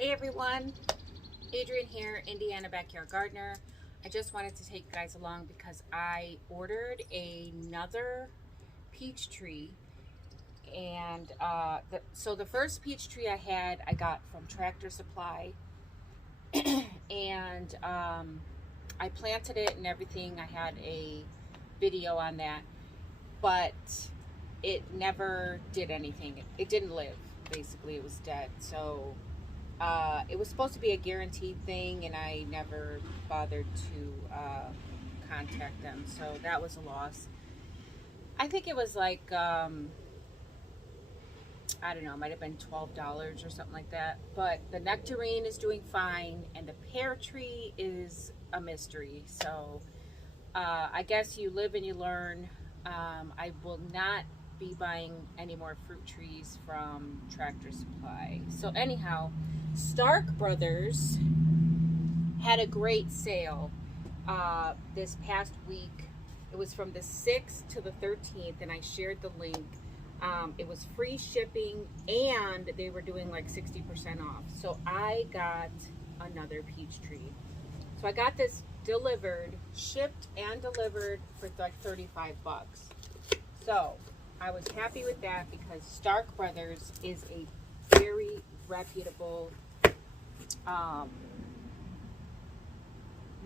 Hey everyone, Adrian here, Indiana Backyard Gardener. I just wanted to take you guys along because I ordered another peach tree, and so the first peach tree I had I got from Tractor Supply, and I planted it and everything. I had a video on that, but it never did anything. It didn't live. Basically, it was dead. So it was supposed to be a guaranteed thing, and I never bothered to contact them, so that was a loss. I think it was like I don't know, it might have been $12 or something like that. But the nectarine is doing fine, and the pear tree is a mystery. So I guess you live and you learn. I will not be buying any more fruit trees from Tractor Supply. So anyhow, Stark Brothers had a great sale this past week. It was from the 6th to the 13th, and I shared the link. It was free shipping, and they were doing like 60% off. So I got another peach tree. So I got this delivered, shipped and delivered for like 35 bucks. So I was happy with that because Stark Brothers is a very reputable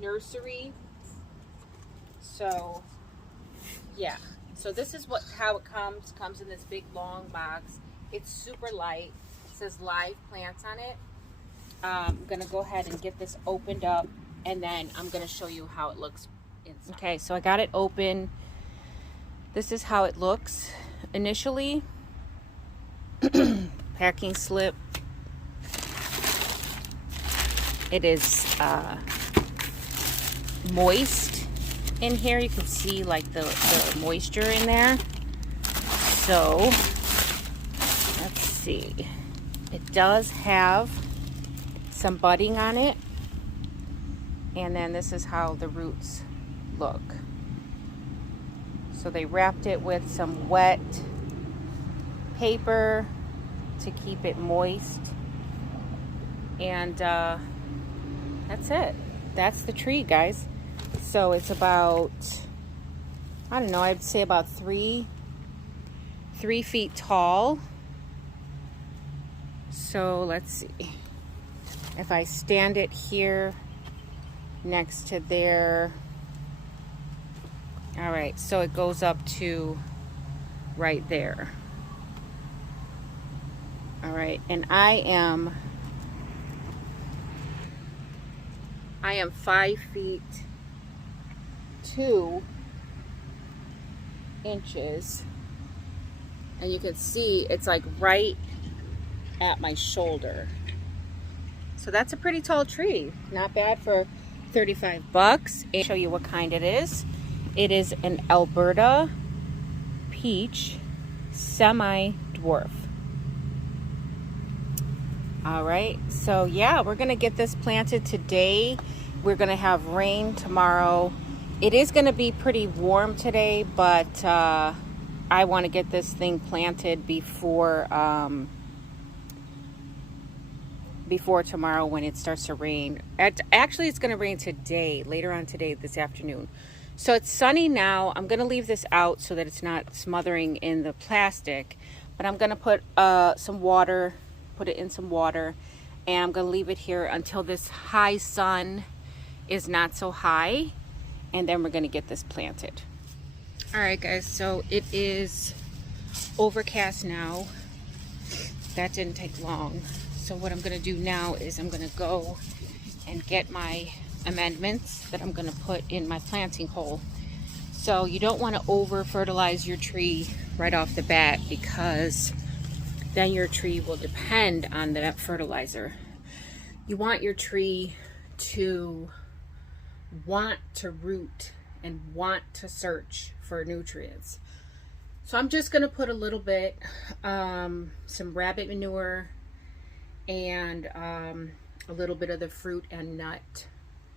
nursery. So yeah, so this is how it comes in this big long box. It's super light. It says live plants on it. I'm gonna go ahead and get this opened up, and then I'm gonna show you how it looks inside. Okay, so I got it open. This is how it looks initially. Packing slip. It is moist in here. You can see like the moisture in there. So let's see. It does have some budding on it. And then this is how the roots look. So they wrapped it with some wet paper to keep it moist. And that's it. That's the tree, guys. So it's about, I don't know, I'd say about 3 feet tall. So let's see. If I stand it here next to there. All right, so it goes up to right there. All right, and I am 5 feet 2 inches, and you can see it's like right at my shoulder. So that's a pretty tall tree. Not bad for 35 bucks. I'll show you what kind it is. It is an Alberta peach semi-dwarf. All right, so yeah, we're gonna get this planted today. We're gonna have rain tomorrow. It is gonna be pretty warm today, but I wanna get this thing planted before tomorrow when it starts to rain. Actually, it's gonna rain today, later on today, this afternoon. So it's sunny now. I'm gonna leave this out so that it's not smothering in the plastic, but I'm gonna put some water, put it in some water, and I'm gonna leave it here until this high sun is not so high, and then we're gonna get this planted. All right, guys, so it is overcast now. That didn't take long. So what I'm gonna do now is I'm gonna go and get my amendments that I'm gonna put in my planting hole. So you don't wanna over fertilize your tree right off the bat, because then your tree will depend on that fertilizer. You want your tree to want to root and want to search for nutrients. So I'm just gonna put a little bit, some rabbit manure, and a little bit of the fruit and nut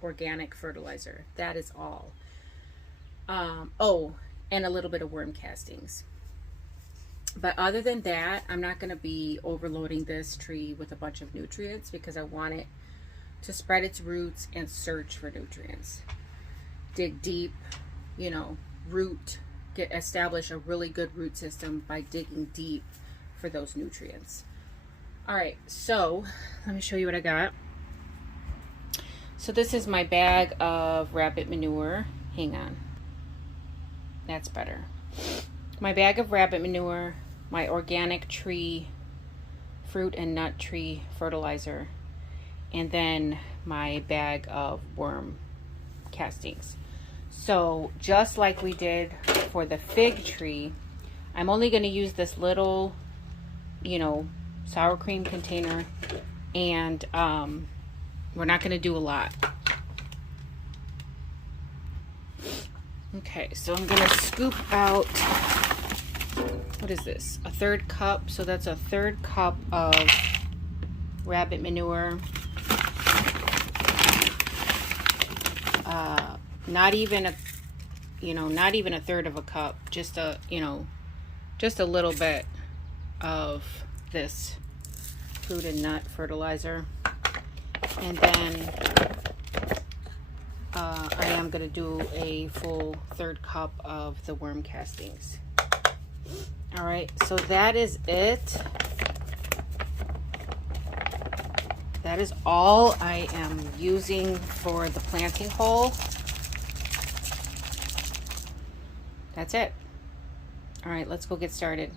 organic fertilizer. That is all. Oh, and a little bit of worm castings. But other than that, I'm not going to be overloading this tree with a bunch of nutrients because I want it to spread its roots and search for nutrients. Dig deep, you know, establish a really good root system by digging deep for those nutrients. All right, so let me show you what I got. So this is my bag of rabbit manure. Hang on. That's better. My bag of rabbit manure, my organic tree, fruit and nut tree fertilizer, and then my bag of worm castings. So just like we did for the fig tree, I'm only going to use this little, you know, sour cream container, and we're not going to do a lot. Okay, so I'm going to scoop out, what is this? A 1/3 cup. So that's a 1/3 cup of rabbit manure. Not even a, you know, not even a 1/3 of a cup. Just a, you know, just a little bit of this fruit and nut fertilizer. And then I am going to do a full 1/3 cup of the worm castings. All right, so that is it. That is all I am using for the planting hole. That's it. All right, let's go get started.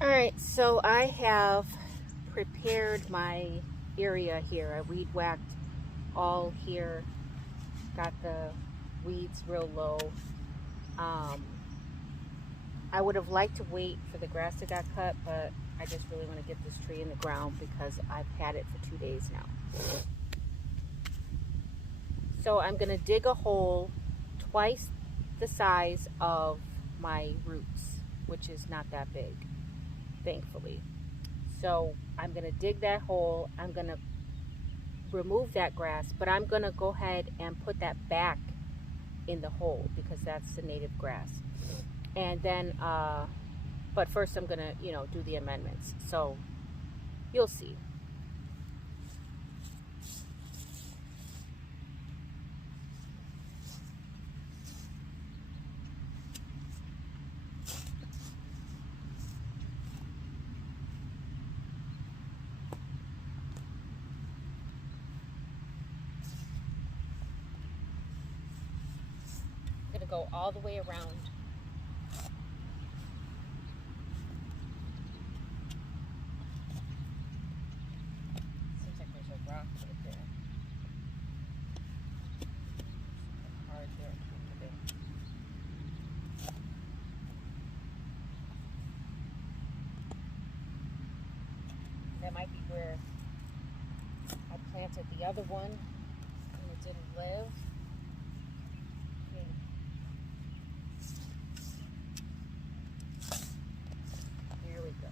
All right, so I have prepared my area here. I weed whacked all here. Got the weeds real low. I would have liked to wait for the grass to get cut, but I just really want to get this tree in the ground because I've had it for 2 days now. So I'm going to dig a hole twice the size of my roots, which is not that big, thankfully. So I'm going to dig that hole. I'm going to remove that grass, but I'm going to go ahead and put that back in the hole because that's the native grass. And then, but first I'm going to, you know, do the amendments. So you'll see. I'm going to go all the way around. That might be where I planted the other one and it didn't live. Okay. There we go.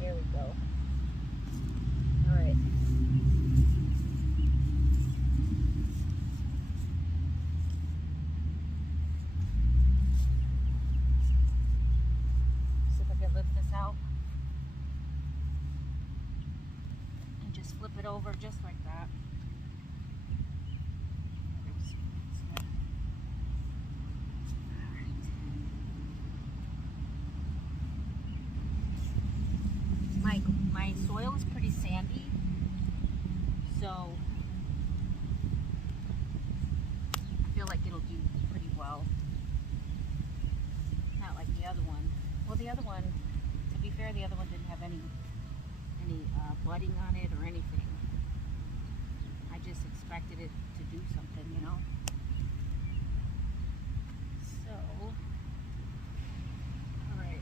There we go. All right. See if I can lift this out and just flip it over just like that. My soil is pretty sandy, so I feel like it'll do pretty well. Not like the other one. Well, the other one, to be fair, the other one didn't have any budding on it or anything. I just expected it to do something, you know. So, all right.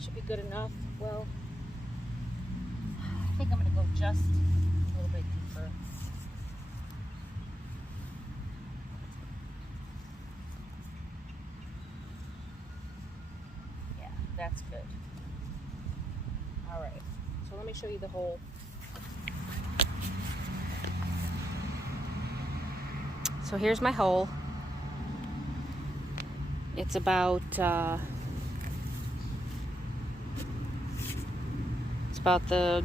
Should be good enough. Well, I think I'm going to go just a little bit deeper. That's good. All right, so let me show you the hole. So here's my hole. It's about the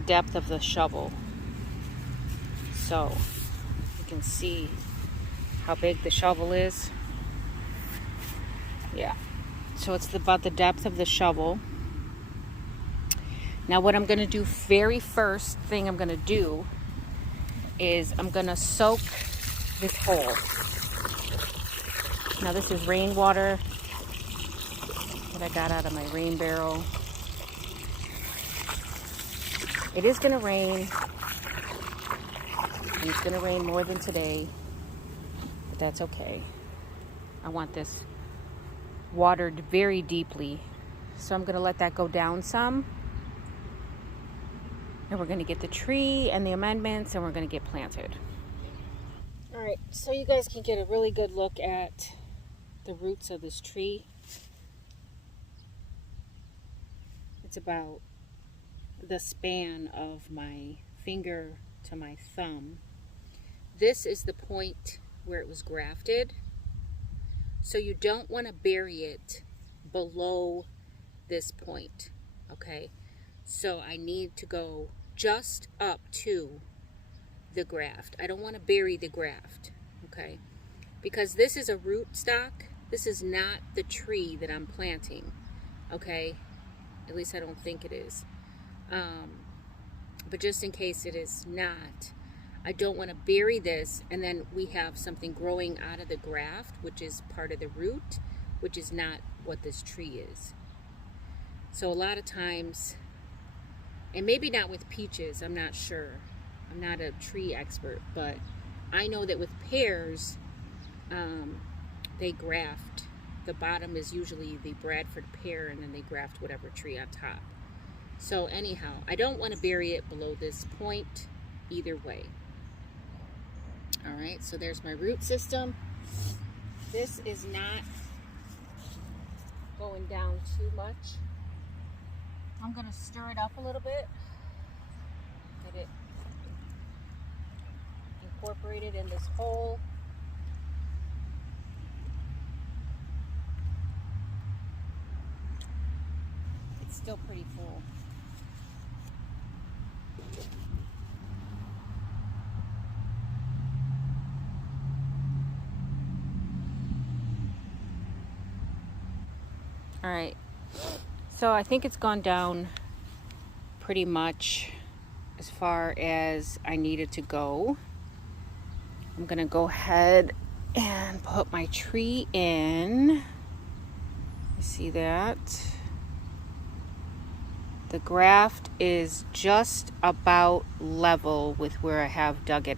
depth of the shovel. So you can see how big the shovel is. Yeah. So it's about the depth of the shovel. Now what I'm going to do, very first thing I'm going to do is I'm going to soak this hole. Now this is rainwater that I got out of my rain barrel. It is going to rain, and it's going to rain more than today, but that's okay. I want this watered very deeply, so I'm going to let that go down some, and we're going to get the tree and the amendments, and we're going to get planted. All right, so you guys can get a really good look at the roots of this tree. It's about the span of my finger to my thumb. This is the point where it was grafted. So you don't want to bury it below this point, okay? So I need to go just up to the graft. I don't want to bury the graft, okay? Because this is a root stock. This is not the tree that I'm planting, okay? At least I don't think it is. But just in case it is not, I don't want to bury this and then we have something growing out of the graft, which is part of the root, which is not what this tree is. So a lot of times, and maybe not with peaches, I'm not sure. I'm not a tree expert, but I know that with pears, they graft. The bottom is usually the Bradford pear, and then they graft whatever tree on top. So anyhow, I don't want to bury it below this point either way. All right, so there's my root system. This is not going down too much. I'm going to stir it up a little bit. Get it incorporated in this hole. It's still pretty full. All right, so I think it's gone down pretty much as far as I needed to go. I'm gonna go ahead and put my tree in. You see that? The graft is just about level with where I have dug it.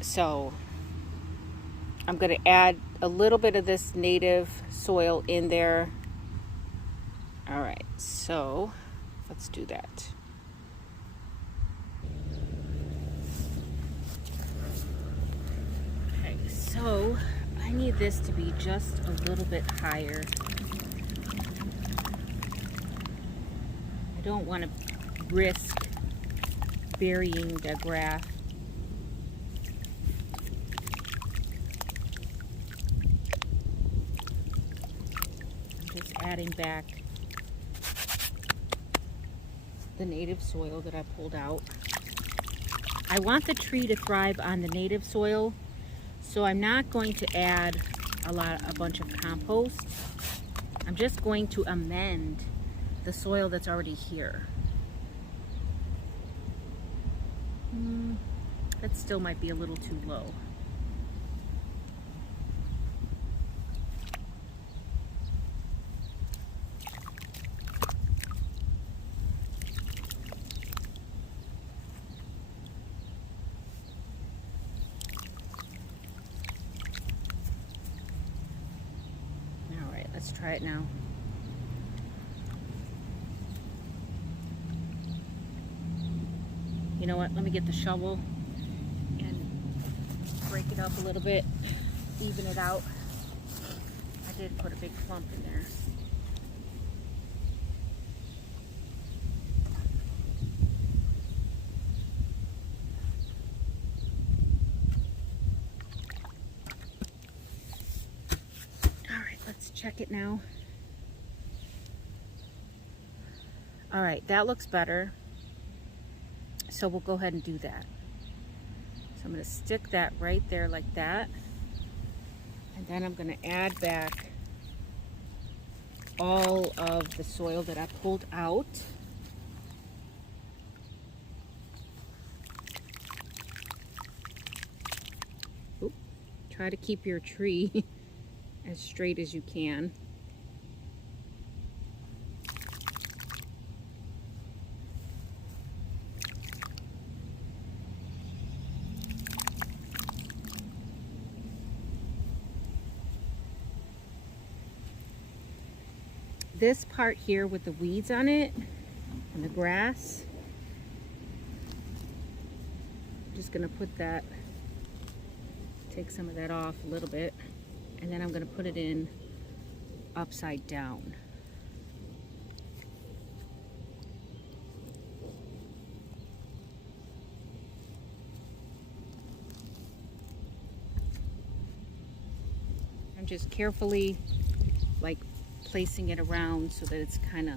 So I'm going to add a little bit of this native soil in there. All right, so let's do that. Okay, so I need this to be just a little bit higher. I don't want to risk burying the graft. I'm just adding back the native soil that I pulled out. I want the tree to thrive on the native soil, so I'm not going to add a bunch of compost. I'm just going to amend the soil that's already here. That still might be a little too low. All right, let's try it now. You know what, let me get the shovel and break it up a little bit, even it out. I did put a big clump in there. Let's check it now. All right, that looks better. So we'll go ahead and do that. So I'm going to stick that right there like that. And then I'm going to add back all of the soil that I pulled out. Oop. Try to keep your tree as straight as you can. This part here with the weeds on it and the grass, I'm just gonna put that, take some of that off a little bit, and then I'm gonna put it in upside down. I'm just carefully like placing it around so that it's kind of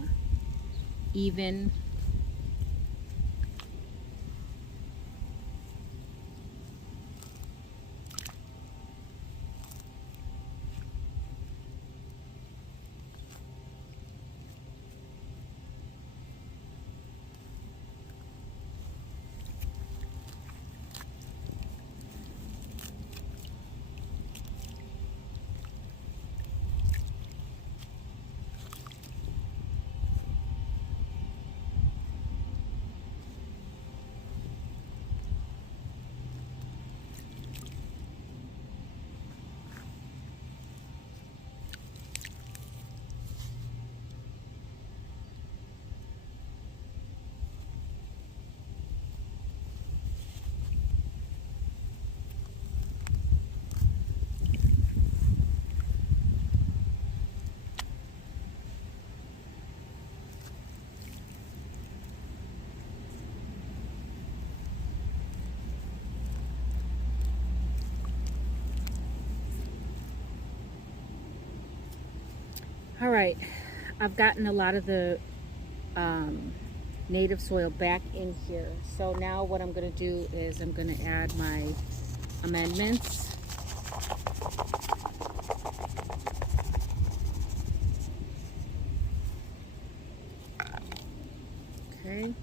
even. All right, I've gotten a lot of the native soil back in here. So now what I'm going to do is I'm going to add my amendments. Okay.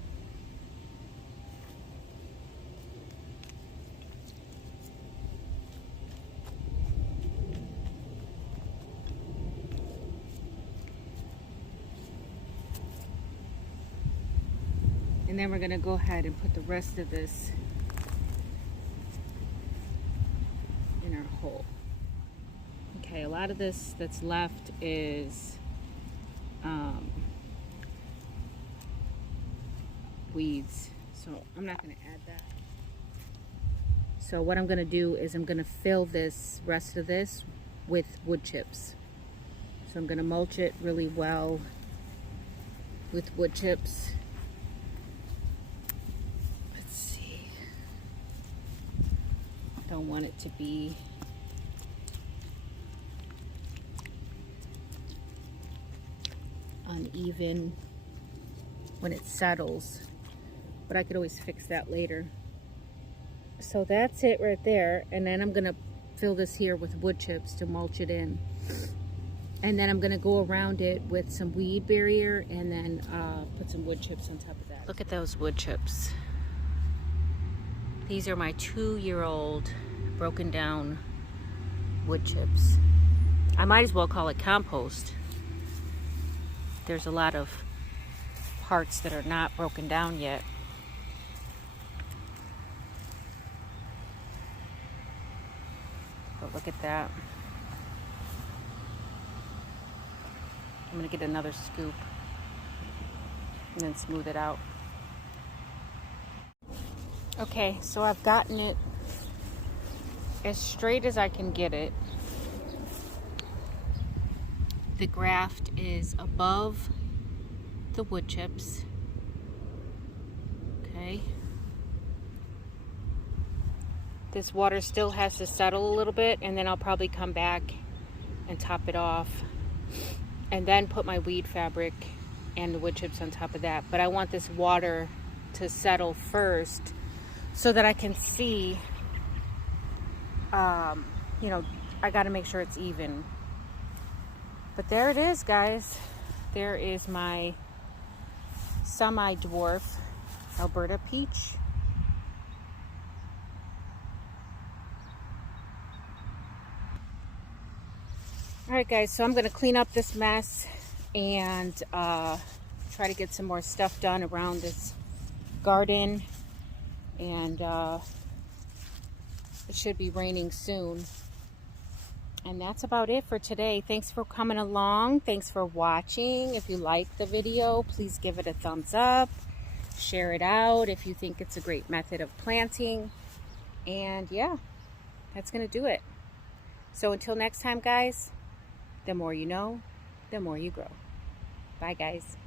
And then we're going to go ahead and put the rest of this in our hole. Okay, a lot of this that's left is weeds, so I'm not going to add that. So what I'm going to do is I'm going to fill this rest of this with wood chips. So I'm going to mulch it really well with wood chips. Don't want it to be uneven when it settles, but I could always fix that later. So that's it right there, and then I'm gonna fill this here with wood chips to mulch it in, and then I'm gonna go around it with some weed barrier and then put some wood chips on top of that. Look at those wood chips. These are my 2-year-old broken down wood chips. I might as well call it compost. There's a lot of parts that are not broken down yet. But look at that. I'm gonna get another scoop and then smooth it out. Okay, so I've gotten it as straight as I can get it. The graft is above the wood chips. Okay. This water still has to settle a little bit, and then I'll probably come back and top it off and then put my weed fabric and the wood chips on top of that. But I want this water to settle first so that I can see, you know, I got to make sure it's even. But there it is, guys. There is my semi-dwarf Alberta peach. Alright guys, so I'm going to clean up this mess and try to get some more stuff done around this garden. And it should be raining soon. And that's about it for today. Thanks for coming along. Thanks for watching. If you like the video, please give it a thumbs up. Share it out if you think it's a great method of planting. And yeah, that's going to do it. So until next time, guys, the more you know, the more you grow. Bye, guys.